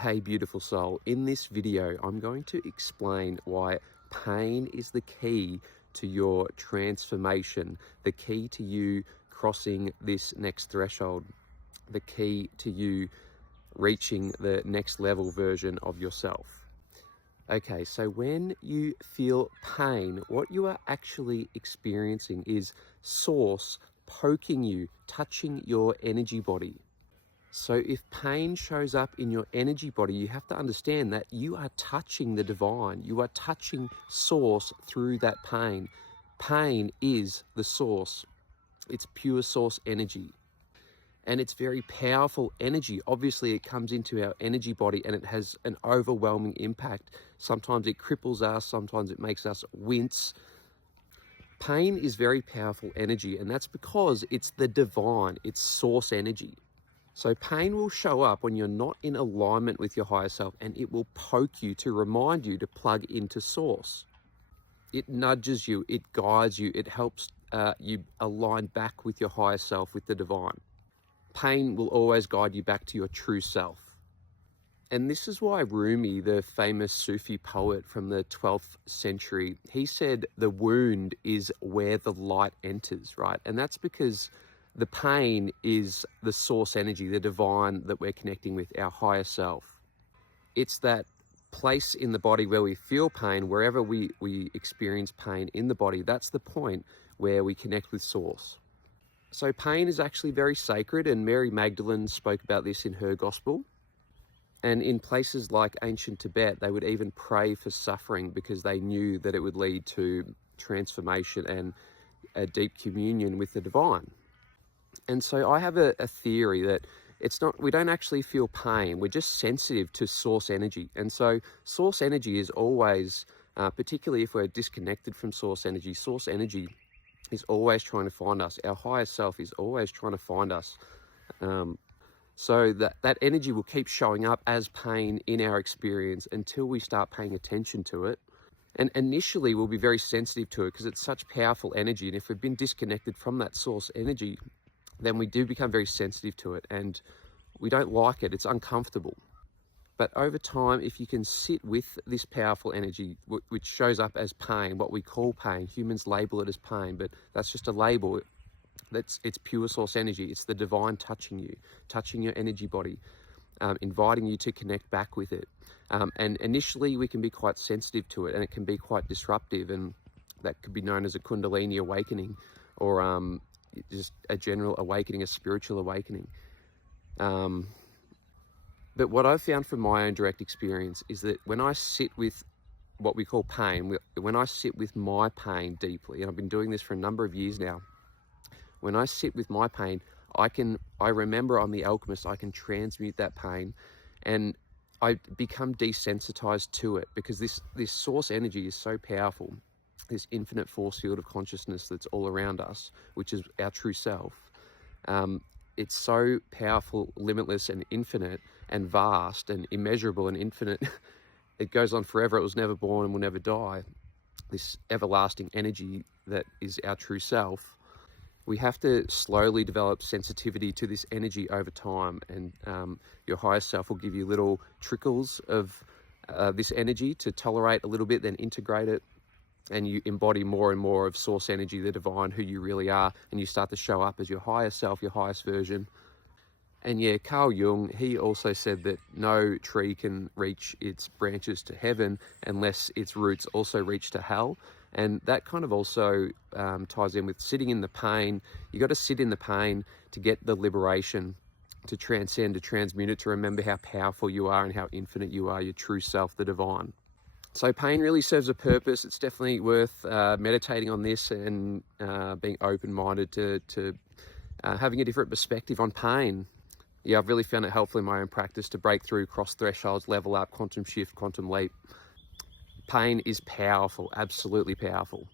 Hey beautiful soul, in this video I'm going to explain why pain is the key to your transformation, the key to you crossing this next threshold, the key to you reaching the next level version of yourself. Okay, so when you feel pain, what you are actually experiencing is source poking you, touching your energy body. So if pain shows up in your energy body, you have to understand that you are touching the divine. You are touching source through that pain. Pain is the source. It's pure source energy. And it's very powerful energy. Obviously, it comes into our energy body and it has an overwhelming impact. Sometimes it cripples us. Sometimes it makes us wince. Pain is very powerful energy, and that's because it's the divine. It's source energy. So pain will show up when you're not in alignment with your higher self, and it will poke you to remind you to plug into source. It nudges you, it guides you, it helps you align back with your higher self, with the divine. Pain will always guide you back to your true self. And this is why Rumi, the famous Sufi poet from the 12th century, he said the wound is where the light enters, right? And that's because the pain is the source energy, the divine that we're connecting with, our higher self. It's that place in the body where we feel pain, wherever we experience pain in the body, that's the point where we connect with source. So pain is actually very sacred, and Mary Magdalene spoke about this in her gospel. And in places like ancient Tibet, they would even pray for suffering because they knew that it would lead to transformation and a deep communion with the divine. And so I have a theory that we don't actually feel pain, we're just sensitive to source energy. And so source energy is always, particularly if we're disconnected from source energy is always trying to find us. Our higher self is always trying to find us. So that energy will keep showing up as pain in our experience until we start paying attention to it. And initially we'll be very sensitive to it because it's such powerful energy. And if we've been disconnected from that source energy, then we do become very sensitive to it and we don't like it. It's uncomfortable. But over time, if you can sit with this powerful energy, which shows up as pain, what we call pain, humans label it as pain, but that's just a label. It's pure source energy. It's the divine touching you, touching your energy body, inviting you to connect back with it. And initially we can be quite sensitive to it, and it can be quite disruptive, and that could be known as a Kundalini awakening, or just a general awakening, a spiritual awakening. But what I've found from my own direct experience is that when I sit with what we call pain, when I sit with my pain deeply, and I've been doing this for a number of years now, when I sit with my pain, I remember I'm the alchemist. I can transmute that pain, and I become desensitized to it because this source energy is so powerful. This infinite force field of consciousness that's all around us, which is our true self. It's so powerful, limitless and infinite and vast and immeasurable and infinite. It goes on forever. It was never born and will never die. This everlasting energy that is our true self. We have to slowly develop sensitivity to this energy over time, and your higher self will give you little trickles of this energy to tolerate a little bit, then integrate it, and you embody more and more of source energy, the divine, who you really are, and you start to show up as your higher self, your highest version. And yeah, Carl Jung, he also said that no tree can reach its branches to heaven unless its roots also reach to hell. And that kind of also ties in with sitting in the pain. You got to sit in the pain to get the liberation, to transcend, to transmute it, to remember how powerful you are and how infinite you are, your true self, the divine. So pain really serves a purpose. It's definitely worth meditating on this and being open-minded to having a different perspective on pain. Yeah, I've really found it helpful in my own practice to break through, cross thresholds, level up, quantum shift, quantum leap. Pain is powerful, absolutely powerful.